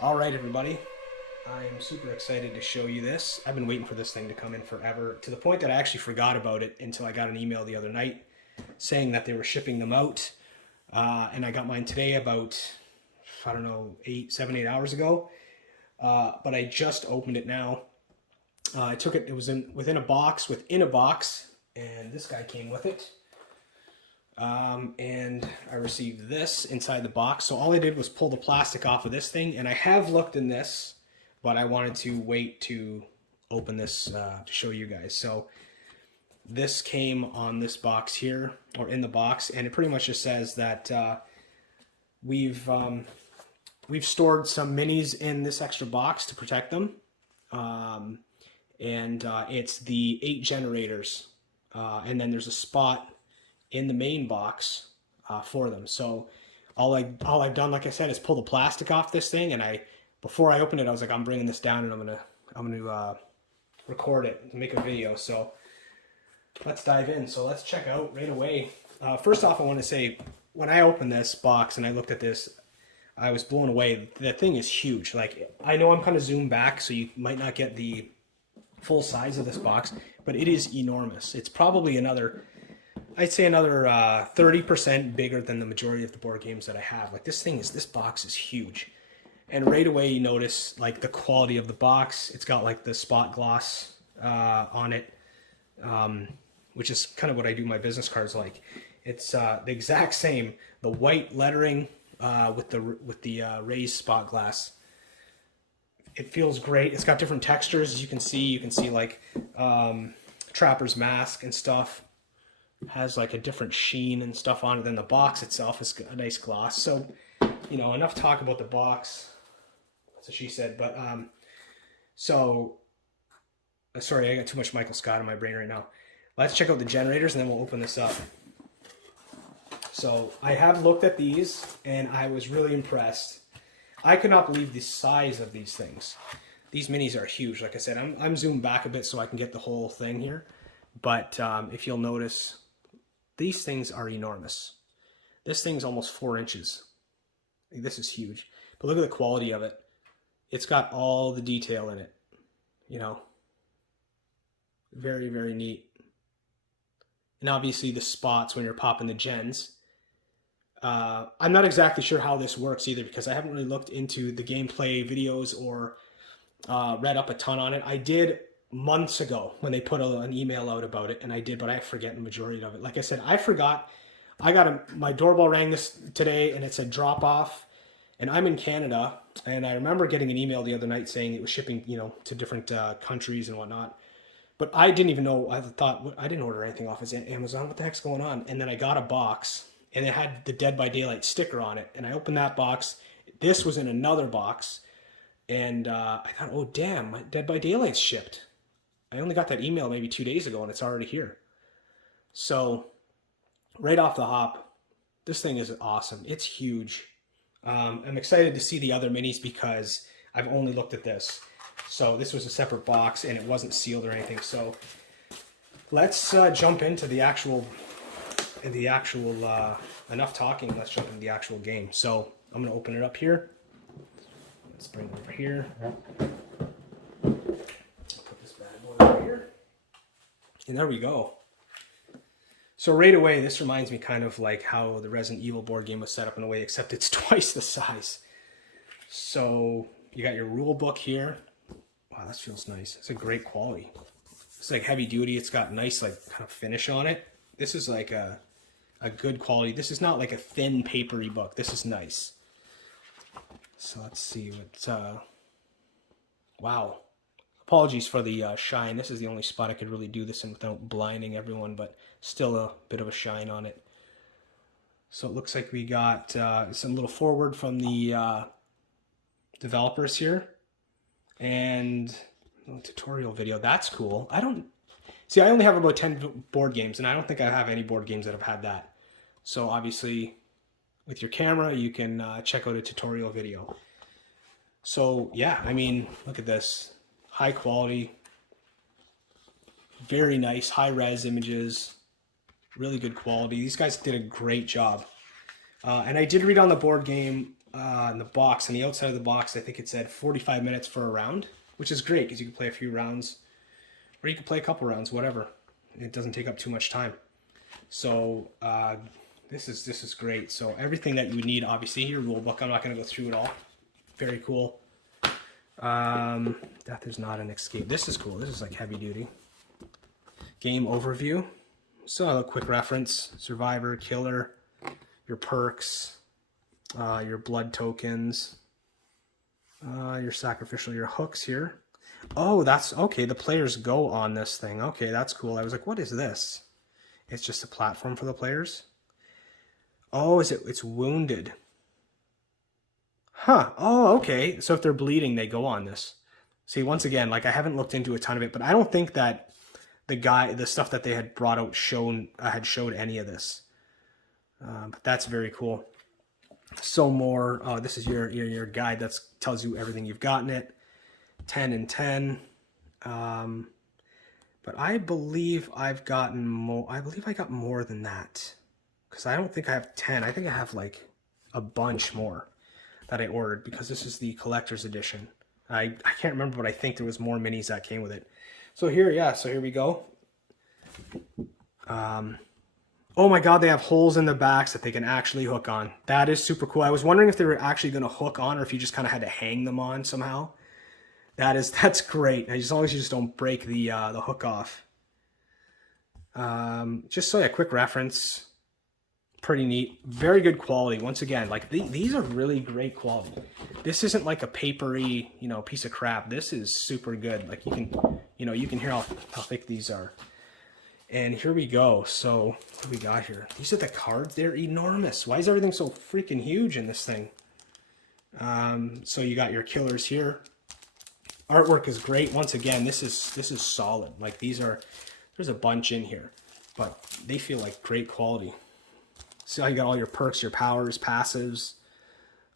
All right, everybody. I'm super excited to show you this. I've been waiting for this thing to come in forever, to the point that I actually forgot about it until I got an email the other night saying that they were shipping them out. And I got mine today about, I don't know, 8 hours ago. But I just opened it now. I took it, it was within a box, and this guy came with it. And I received this inside the box. So all I did was pull the plastic off of this thing, and I have looked in this, but I wanted to wait to open this to show you guys. So this came on this box here, or in the box, and it pretty much just says that we've stored some minis in this extra box to protect them, and it's the 8 generators, and then there's a spot in the main box for them. So all I've done, like I said, is pull the plastic off this thing, and before I opened it, I was like, I'm bringing this down and I'm gonna record it, make a video. So let's dive in. So let's check out right away. First off, I want to say, when I opened this box and I looked at this, I was blown away. The thing is huge. Like, I know I'm kind of zoomed back, so you might not get the full size of this box, but it is enormous. It's probably I'd say another 30% bigger than the majority of the board games that I have. Like, this box is huge. And right away you notice like the quality of the box. It's got like the spot gloss on it, which is kind of what I do my business cards like. It's the exact same, the white lettering with the raised spot glass. It feels great. It's got different textures, as you can see. You can see like Trapper's Mask and stuff has like a different sheen and stuff on it than the box itself. It's a nice gloss. So, enough talk about the box. That's what she said. But sorry, I got too much Michael Scott in my brain right now. Let's check out the generators and then we'll open this up. So I have looked at these and I was really impressed. I could not believe the size of these things. These minis are huge. Like I said, I'm zoomed back a bit so I can get the whole thing here. But if you'll notice, these things are enormous. This thing's almost 4 inches. This is huge. But look at the quality of it. It's got all the detail in it. Very, very neat. And obviously the spots when you're popping the gens. I'm not exactly sure how this works either, because I haven't really looked into the gameplay videos or read up a ton on it. I did months ago when they put an email out about it, and but I forget the majority of it. Like I said, I forgot. My doorbell rang this today and it said drop off, and I'm in Canada, and I remember getting an email the other night saying it was shipping, to different countries and whatnot. But I didn't even know. I thought, I didn't order anything off Amazon. What the heck's going on? And then I got a box, and it had the Dead by Daylight sticker on it. And I opened that box. This was in another box, and I thought, oh damn, my Dead by Daylight's shipped. I only got that email maybe 2 days ago, and it's already here. So right off the hop, this thing is awesome. It's huge. I'm excited to see the other minis because I've only looked at this. So this was a separate box and it wasn't sealed or anything. So let's jump into the actual, enough talking, let's jump into the actual game. So I'm going to open it up here. Let's bring it over here. Put this bad boy over here. And there we go. So right away, this reminds me kind of like how the Resident Evil board game was set up in a way, except it's twice the size. So you got your rule book here. Wow, this feels nice. It's a great quality. It's like heavy duty. It's got nice like kind of finish on it. This is like a good quality. This is not like a thin papery book. This is nice. So let's see what, wow. Apologies for the shine. This is the only spot I could really do this in without blinding everyone, but still a bit of a shine on it. So it looks like we got some little forward from the developers here, and a little tutorial video. That's cool. I only have about 10 board games, and I don't think I have any board games that have had that. So obviously, with your camera, you can check out a tutorial video. So yeah, I mean, look at this. High quality, very nice, high res images, really good quality. These guys did a great job. And I did read on the board game in the box, on the outside of the box, I think it said 45 minutes for a round, which is great because you can play a few rounds, or you can play a couple rounds, whatever. It doesn't take up too much time. So this is great. So everything that you would need, obviously, your rule book. I'm not going to go through it all. Very cool. Death is not an escape. This is cool. This is like heavy duty. Game overview. So a quick reference. Survivor, killer, your perks, your blood tokens, your sacrificial, your hooks here. Oh, that's okay. The players go on this thing. Okay, that's cool. I was like, what is this? It's just a platform for the players. Oh, it's wounded. Huh. Oh, okay. So if they're bleeding, they go on this. See, once again, like I haven't looked into a ton of it, but I don't think that the stuff that they had brought out had showed any of this. But that's very cool. So more. Oh, this is your guide that tells you everything you've gotten it. 10 and 10. But I believe I've gotten more. I believe I got more than that. Because I don't think I have 10. I think I have like a bunch more that I ordered because this is the collector's edition. I can't remember, but I think there was more minis that came with it. So here, yeah, so here we go. Oh my god, they have holes in the backs that they can actually hook on. That is super cool. I was wondering if they were actually going to hook on or if you just kind of had to hang them on somehow. That's great. As long as you just don't break the hook off. Just so a quick reference. Pretty neat. Very good quality. Once again, like these are really great quality. This isn't like a papery, piece of crap. This is super good. Like you can hear how thick these are. And here we go. So what do we got here? These are the cards. They're enormous. Why is everything so freaking huge in this thing? So you got your killers here. Artwork is great. Once again, this is solid. Like there's a bunch in here, but they feel like great quality. So you got all your perks, your powers, passives,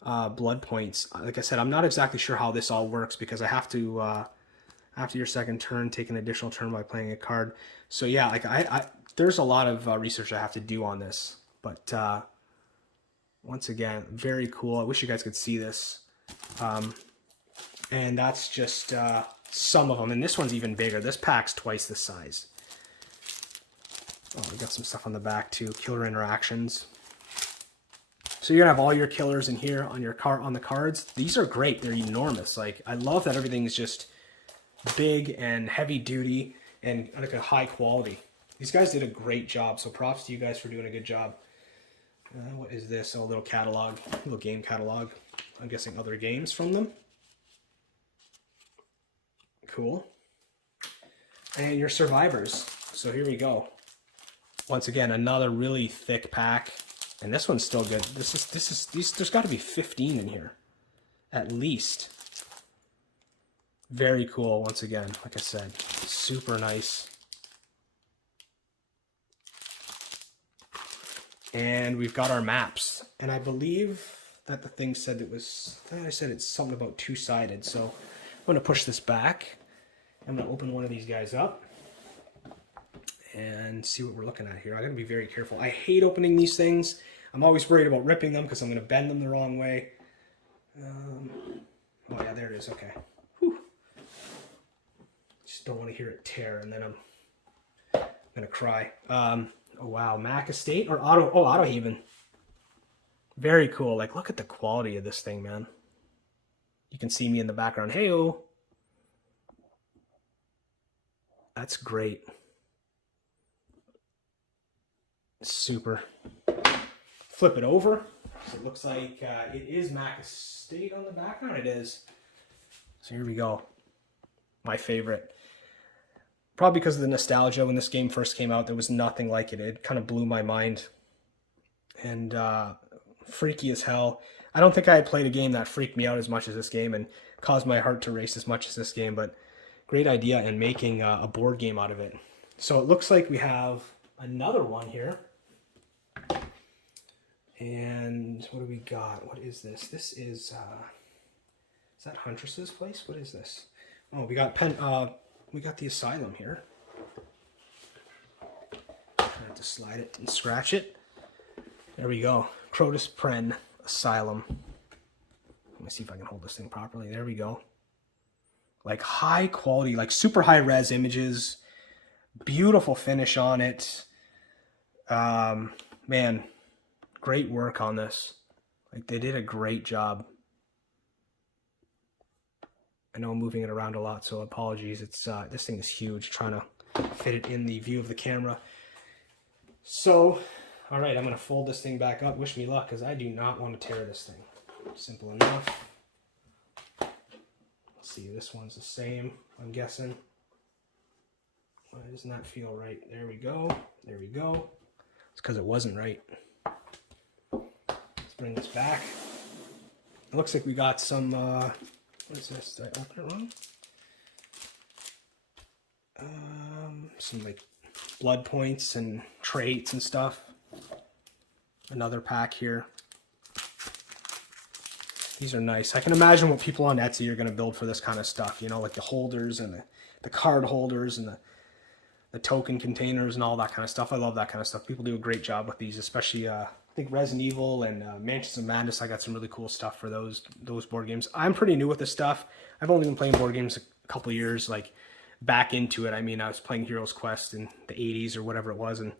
blood points. Like I said, I'm not exactly sure how this all works because I have to, after your second turn, take an additional turn by playing a card. So yeah, like there's a lot of research I have to do on this. But once again, very cool. I wish you guys could see this. And that's just some of them. And this one's even bigger. This pack's twice the size. Oh, we got some stuff on the back too. Killer interactions. So you're gonna have all your killers in here on the cards. These are great. They're enormous. Like I love that everything's just big and heavy duty and like a high quality. These guys did a great job. So props to you guys for doing a good job. What is this? Oh, a little catalog, little game catalog. I'm guessing other games from them. Cool. And your survivors. So here we go. Once again, another really thick pack, and this one's still good. There's got to be 15 in here, at least. Very cool. Once again, like I said, super nice. And we've got our maps, and I believe that the thing said I said it's something about two-sided. So I'm going to push this back. I'm going to open one of these guys up and see what we're looking at here. I gotta be very careful. I hate opening these things. I'm always worried about ripping them because I'm gonna bend them the wrong way. Oh yeah, there it is. Okay. Whew. Just don't want to hear it tear, and then I'm gonna cry. Oh wow, Mac Estate or Autohaven. Very cool. Like, look at the quality of this thing, man. You can see me in the background. Hey-o. That's great. Super. Flip it over. So it looks like it is Mac Estate on the background. It is. So here we go. My favorite. Probably because of the nostalgia. When this game first came out, there was nothing like it. It kind of blew my mind. And freaky as hell. I don't think I had played a game that freaked me out as much as this game and caused my heart to race as much as this game. But great idea in making a board game out of it. So it looks like we have another one here. And what do we got? What is this? This is that Huntress's place? What is this? Oh, we got the Asylum here. I have to slide it and scratch it. There we go. Crotus Pren Asylum. Let me see if I can hold this thing properly. There we go. Like high quality, like super high res images, beautiful finish on it. Man, great work on this. Like they did a great job. I know I'm moving it around a lot, so apologies. It's this thing is huge, trying to fit it in the view of the camera. So, all right, I'm gonna fold this thing back up. Wish me luck, because I do not want to tear this thing. Simple enough. Let's see, this one's the same, I'm guessing. Why doesn't that feel right? There we go. There we go. It's because it wasn't right. Let's bring this back. It looks like we got some, what is this? Did I open it wrong? Some like blood points and traits and stuff. Another pack here. These are nice. I can imagine what people on Etsy are going to build for this kind of stuff. You know, like the holders and the card holders and the token containers and all that kind of stuff. I love that kind of stuff. People do a great job with these, especially I think Resident Evil and Mansions of Madness. I got some really cool stuff for those board games. I'm pretty new with this stuff. I've only been playing board games a couple of years, like back into it. I mean, I was playing Heroes Quest in the 80s or whatever it was, and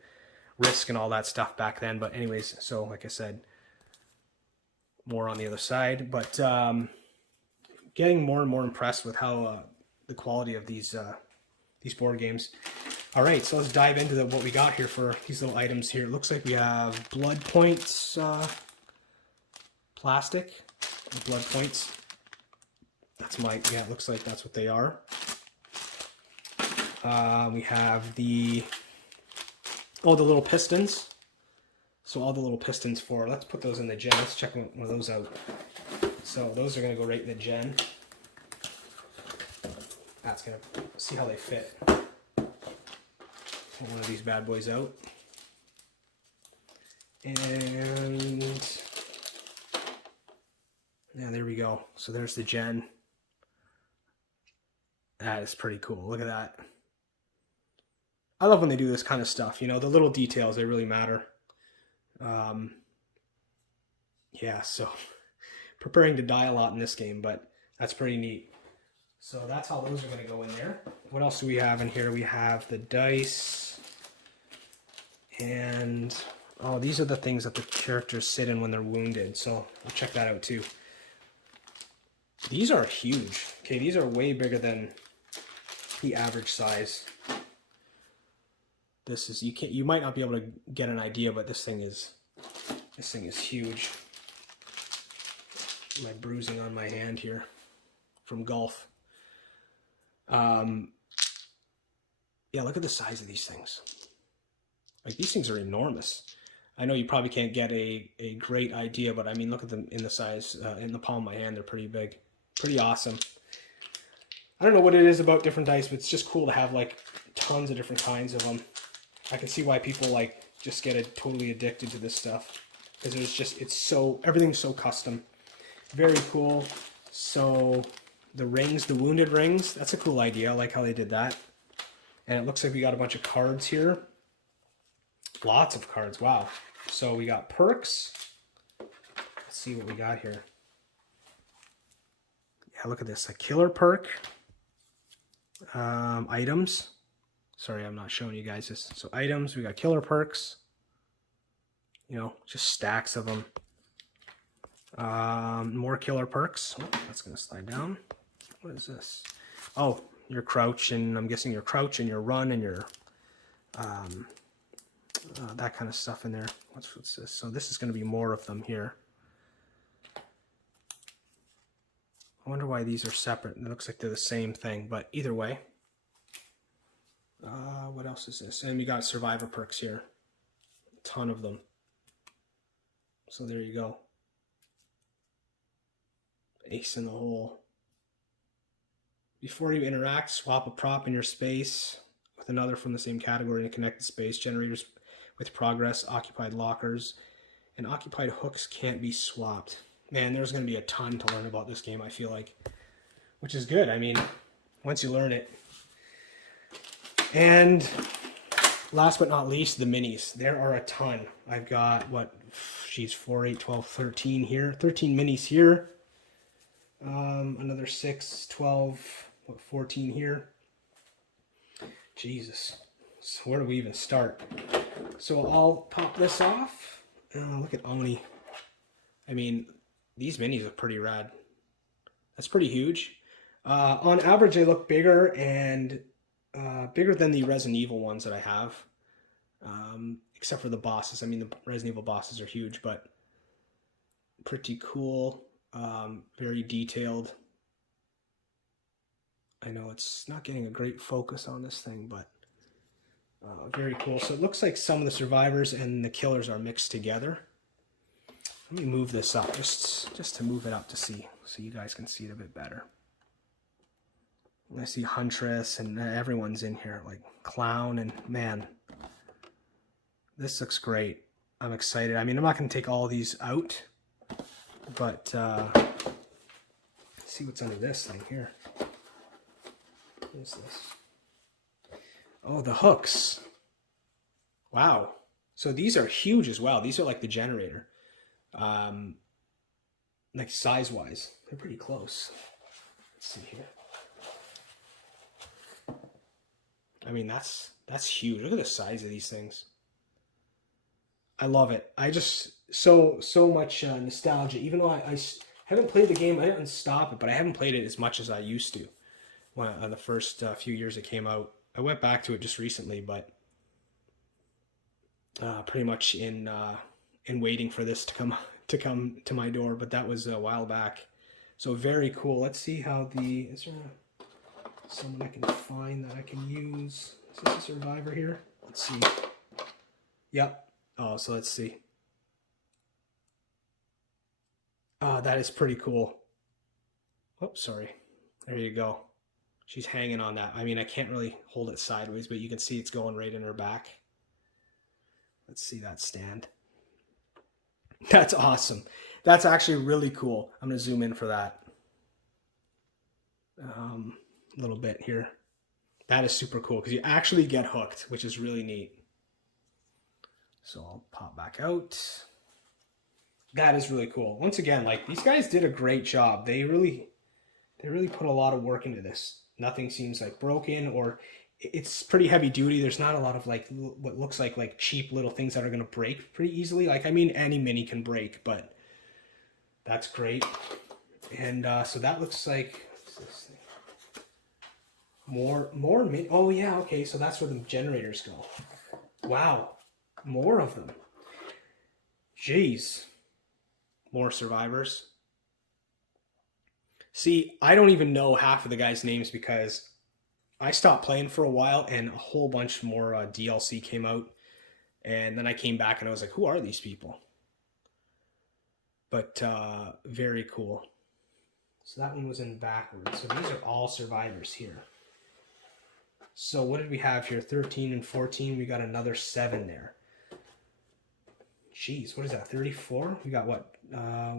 Risk and all that stuff back then. But anyways, so like I said, more on the other side. But getting more and more impressed with how the quality of these board games. All right, so let's dive into what we got here for these little items here. It looks like we have blood points, plastic, blood points. That's yeah, it looks like that's what they are. We have the little pistons. So all the little pistons let's put those in the gen. Let's check one of those out. So those are gonna go right in the gen. That's gonna, see how they fit. Pull one of these bad boys out. And yeah, there we go. So there's the gen. That is pretty cool. Look at that. I love when they do this kind of stuff. You know, the little details, they really matter. Yeah, so preparing to die a lot in this game, but that's pretty neat. So that's how those are going to go in there. What else do we have in here? We have the dice. And, oh, these are the things that the characters sit in when they're wounded. So we'll check that out too. These are huge. Okay, these are way bigger than the average size. This is, you might not be able to get an idea, but this thing is huge. My bruising on my hand here from golf. Yeah, look at the size of these things. Like, these things are enormous. I know you probably can't get a great idea, but I mean, look at them in the size, in the palm of my hand. They're pretty big, pretty awesome. I don't know what it is about different dice, but it's just cool to have like tons of different kinds of them. I can see why people like just get totally addicted to this stuff, because there's just, everything's so custom. Very cool. So the rings, the wounded rings, that's a cool idea. I like how they did that. And it looks like we got a bunch of cards here. Lots of cards, wow. So we got perks. Let's see what we got here. Yeah, look at this, a killer perk. Items. Sorry, I'm not showing you guys this. So items, we got killer perks. You know, just stacks of them. More killer perks. Oh, that's gonna slide down. What is this? Oh, your crouch, and I'm guessing your crouch and your run and your that kind of stuff in there. What's this? So this is going to be more of them here. I wonder why these are separate. It looks like they're the same thing, but either way. What else is this? And we got survivor perks here. A ton of them. So there you go. Ace in the hole. Before you interact, swap a prop in your space with another from the same category and connect the space. Generators with progress, occupied lockers, and occupied hooks can't be swapped. Man, there's going to be a ton to learn about this game, I feel like, which is good. I mean, once you learn it. And last but not least, the minis. There are a ton. I've got, 4, 8, 12, 13 here. 13 minis here. Another 6, 12, what, 14 here. Jesus. So where do we even start? So I'll pop this off. Look at Oni. I mean, these minis are pretty rad. That's pretty huge. On average, they look bigger and bigger than the Resident Evil ones that I have. Except for the bosses. I mean, the Resident Evil bosses are huge, but pretty cool. Very detailed. I know it's not getting a great focus on this thing, but very cool. So it looks like some of the survivors and the killers are mixed together. Let me move this up just to move it up to see, so you guys can see it a bit better. I see Huntress and everyone's in here, like Clown, and man, this looks great. I'm excited. I mean, I'm not going to take all of these out, but let's see what's under this thing here. What is this? Oh, the hooks. Wow. So these are huge as well. These are like the generator. Like size-wise. They're pretty close. Let's see here. I mean, that's huge. Look at the size of these things. I love it. I just, so much nostalgia. Even though I haven't played the game, I didn't stop it, but I haven't played it as much as I used to. When the first few years it came out. I went back to it just recently, but pretty much in waiting for this to come to my door, but that was a while back. So very cool. Let's see how is there someone I can find that I can use? Is this a survivor here? Let's see. Yep. Oh, so let's see. That is pretty cool. Oh, sorry. There you go. She's hanging on that. I mean, I can't really hold it sideways, but you can see it's going right in her back. Let's see that stand. That's awesome. That's actually really cool. I'm going to zoom in for that. A little bit here. That is super cool because you actually get hooked, which is really neat. So I'll pop back out. That is really cool. Once again, like, these guys did a great job. They really put a lot of work into this. Nothing seems like broken, or it's pretty heavy duty. There's not a lot of like what looks like cheap little things that are going to break pretty easily. Like, I mean, any mini can break, but that's great. And so that looks like, what's this thing? More mini. Oh yeah, okay. So that's where the generators go. Wow, more of them. Jeez, more survivors. See, I don't even know half of the guys' names because I stopped playing for a while and a whole bunch more DLC came out. And then I came back and I was like, who are these people? But very cool. So that one was in backwards. So these are all survivors here. So what did we have here? 13 and 14. We got another 7 there. Jeez, what is that? 34? We got what?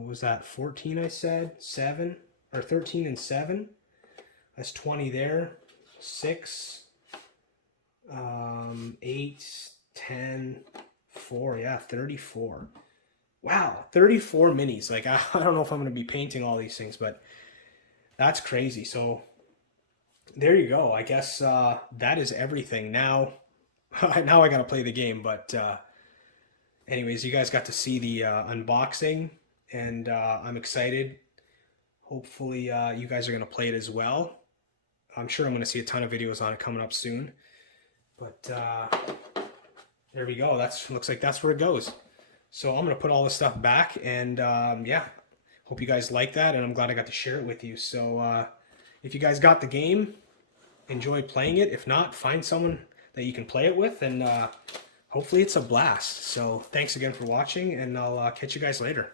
Was that 14 I said? 7? Or 13 and 7. That's 20 there. 6, 8, 10, 4. Yeah, 34. Wow, 34 minis. Like, I don't know if I'm going to be painting all these things, but that's crazy. So there you go. I guess that is everything. Now I got to play the game, but anyways, you guys got to see the unboxing, and I'm excited. Hopefully you guys are going to play it as well. I'm sure I'm going to see a ton of videos on it coming up soon. But there we go. Looks like that's where it goes. So I'm going to put all this stuff back, and yeah, hope you guys like that, and I'm glad I got to share it with you. So if you guys got the game, enjoy playing it. If not, find someone that you can play it with, and hopefully it's a blast. So thanks again for watching, and I'll catch you guys later.